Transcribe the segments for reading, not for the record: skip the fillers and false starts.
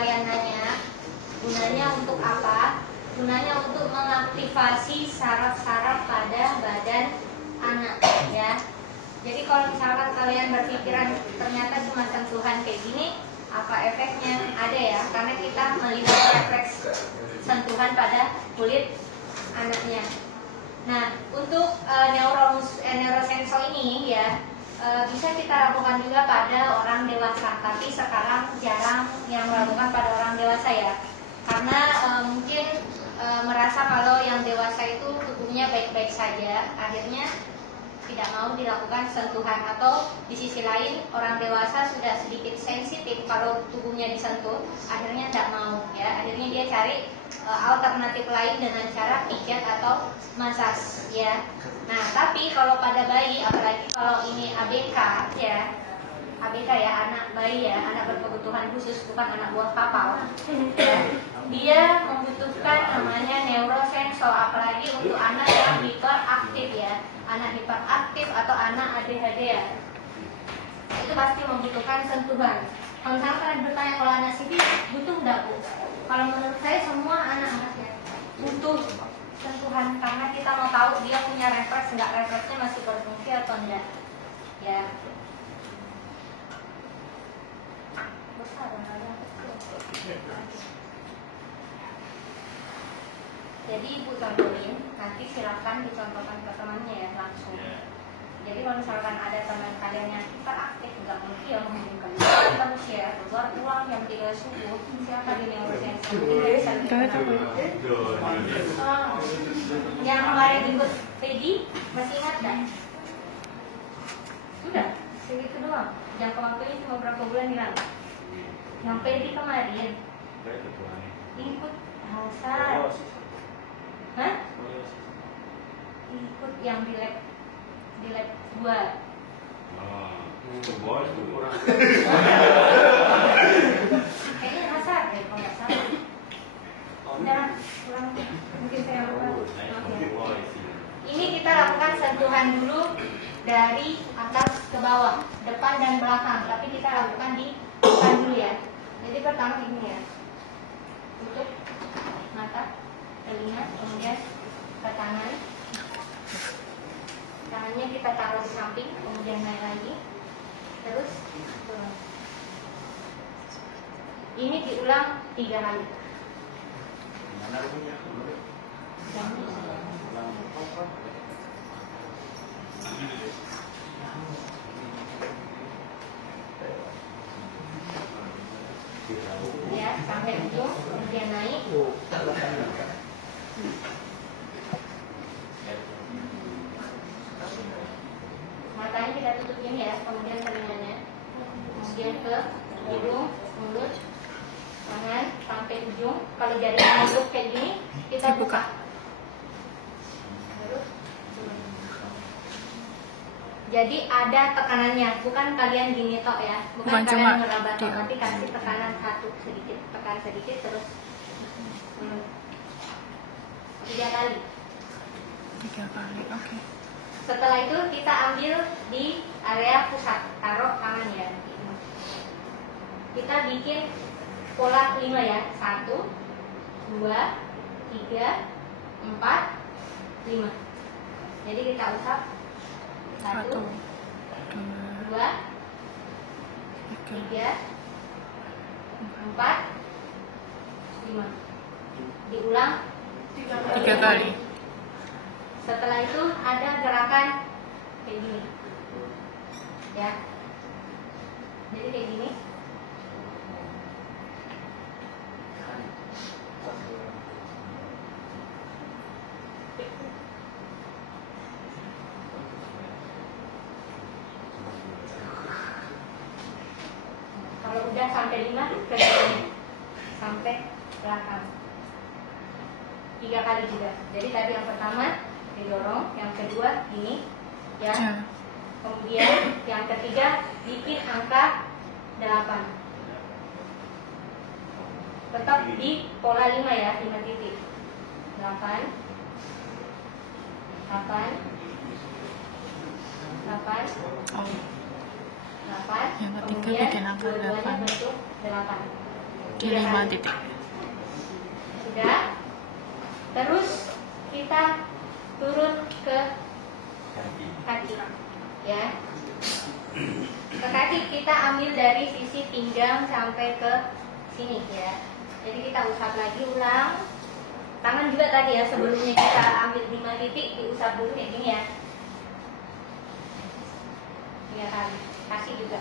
kalian nanya, gunanya untuk apa? Gunanya untuk mengaktifasi saraf-saraf pada badan anak, ya. Jadi kalau misalkan kalian berpikiran ternyata cuma sentuhan kayak gini, apa efeknya? Ada ya, karena kita melihat refleks sentuhan pada kulit anaknya. Nah, untuk neurosensor ini ya bisa kita lakukan juga pada orang dewasa, tapi sekarang jarang yang melakukan pada orang dewasa ya, karena mungkin merasa kalau yang dewasa itu tubuhnya baik-baik saja, akhirnya tidak mau dilakukan sentuhan, atau di sisi lain orang dewasa sudah sedikit sensitif kalau tubuhnya disentuh, akhirnya tidak mau ya, akhirnya dia cari alternatif lain dengan cara pijat atau masas ya. Nah, tapi kalau pada bayi, apalagi kalau ini ABK ya, ABK ya, anak bayi ya, anak berkebutuhan khusus, bukan anak buah kapal ya, dia membutuhkan namanya neurosensor, apalagi untuk anak yang hiperaktif ya, anak hiperaktif atau anak ADHD ya, itu pasti membutuhkan sentuhan. Kalau misalnya kalian bertanya, kalau anak sipil butuh enggak Bu? Kalau menurut saya semua anak-anak ya butuh sentuhan, karena kita mau tahu dia punya refleks enggak, refleksnya masih berfungsi atau enggak ya. Besar ya. Jadi Ibu contohin, nanti silakan dicontohkan ke temannya ya langsung. Jadi kalau misalkan ada teman kalian yang hiperaktif, nggak mungkin ya menghubungkan terus ya, keluar uang jam 3 subuh, silakan di neurosensor. Bisa yang kemarin ikut Pedi, masih ingat nggak? Sudah, segitu doang. Jangka waktunya cuma berapa bulan hilang. Yang Pedi kemarin ikut Hasan. Hah? Ikut yang di lab 2. Kayaknya Hasan deh kalau nggak salah. Udah, pulang. Mungkin saya lupa. Ini kita lakukan sentuhan dulu dari atas ke bawah, depan dan belakang. Tapi kita lakukan di depan dulu ya. Jadi pertama ini ya, tutup mata, telinga, kemudian ke tangan. Tangannya kita taruh di samping, kemudian naik lagi, terus turun. Ini diulang 3 kali. Ya, sampai ujung, kemudian naik. Matanya kita tutupin ya, kemudian telinganya, kemudian ke hidung, mulut, tangan sampai ujung. Kalau jarinya mulut kayak gini, kita buka. Terus, jadi ada tekanannya, bukan kalian gini tok ya, bukan kalian meraba tok, tapi kasih tekanan satu sedikit, tekan sedikit terus 3 kali. 3 kali, oke. Setelah itu kita ambil di area pusat, taruh tangan ya. Kita bikin pola 5 ya, 1, 2, 3, 4, 5. Jadi kita usap 1, 2, 3, 4, 5. Diulang 3 kali. Setelah itu ada gerakan kayak gini ya, jadi kayak gini. Kalau udah sampai 5 ke sini, sampai belakang 3 kali juga. Jadi tadi yang pertama didorong, yang kedua ini ya, kemudian yang ketiga bikin angka 8, tetap di pola 5 ya, 5 titik, 8, 8, 8, 8, Yang ketiga kemudian bikin angka dua-duanya 8. bentuk 8. Di 5 titik. Sudah. Terus kita turun ke kaki, ya. Ke kaki kita ambil dari sisi pinggang sampai ke sini, ya. Jadi kita usap lagi ulang. Tangan juga tadi ya, sebelumnya kita ambil 5 titik, diusap dulu kayak gini ya. 3 kali, kasih juga.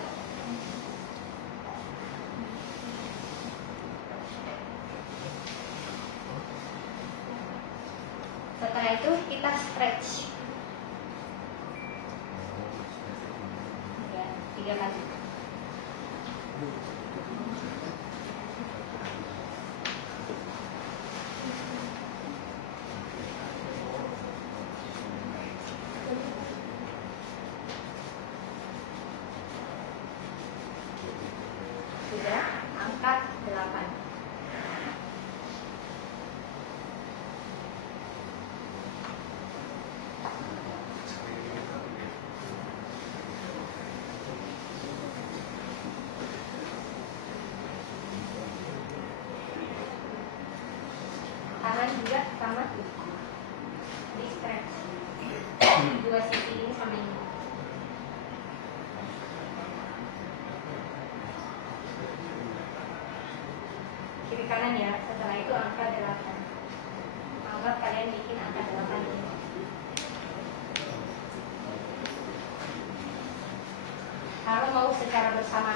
Setelah itu kita stretch. Ya, 3 kali. Sudah, angkat 8. Tangan juga sama, di stretch. Dua sisi ini sama ini. Kiri kanan ya. Setelah itu angka 8. Anggap kalian bikin angka 8 ini. Kalau mau secara bersama